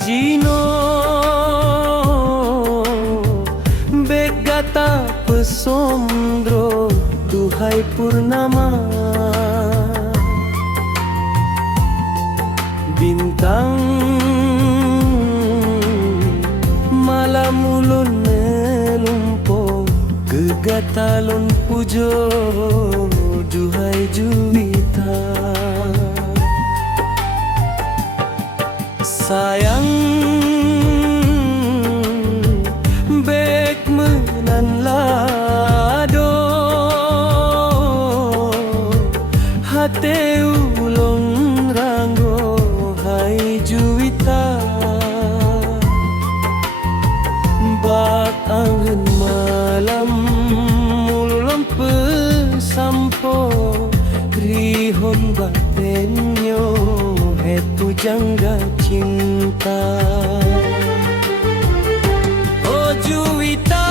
Jino Begata pesondro duhai purnama, bintang malam ulun nelumpo gegatalon pujo duhai juwita. Sayang bek menan lado hate ulun ranggo hai juwita. Bak angin malam ulun pesampo rihon batenyo hetu jangga cinta. Oh juwita,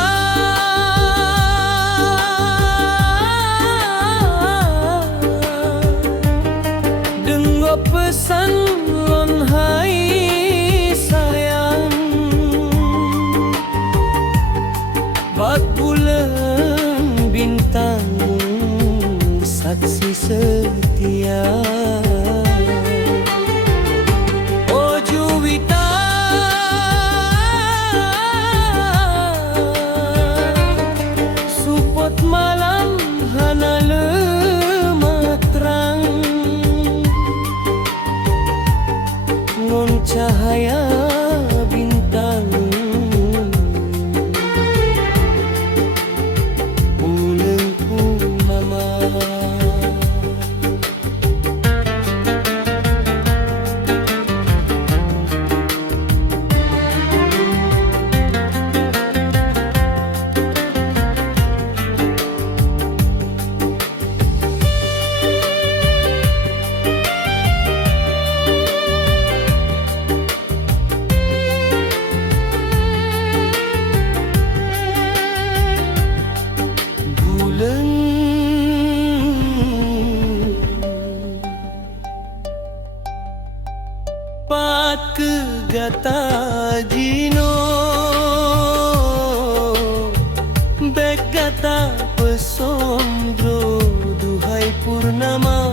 dengo pesan lon hai sayang, bak bulan bintang saksi setia. Malam hana lemah terang ngon cahaya bintang bulan purnama. Pat kegata jino begata pesondro duhai purnama,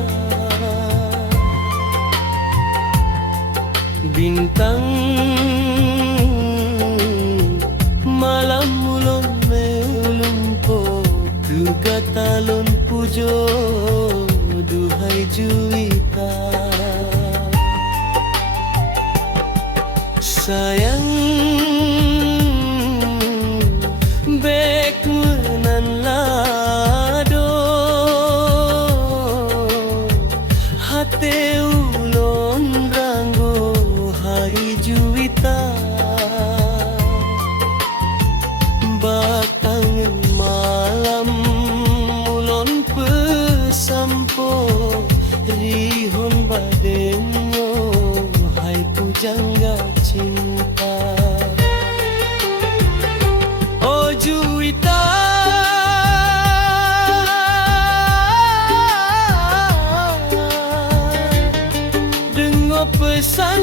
bintang malam ulun melumpo kegata lon pujo duhai juwita. Sayang bek menan lado hate ulun ranggo hai juwita. Bak angin malam ulun pesampo rihon badenyo hai pujangga cinta. Oh juwita, dengo pesan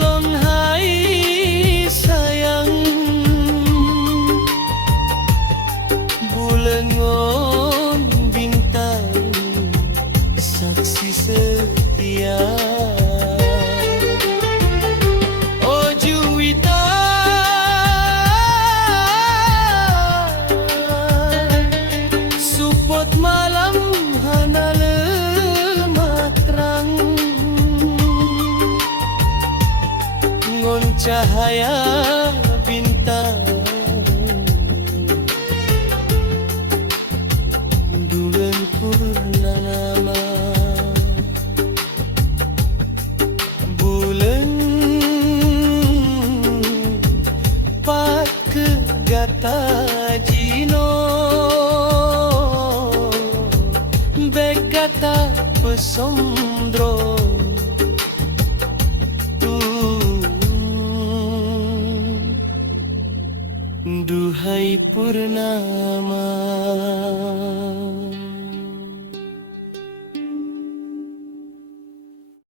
lon hai sayang, bulan ngon bintang saksi setia. Malam hana lemah terang ngon cahaya bintang bulan purnama. Bulan pat kegata jino begata pesondro duhai purnama.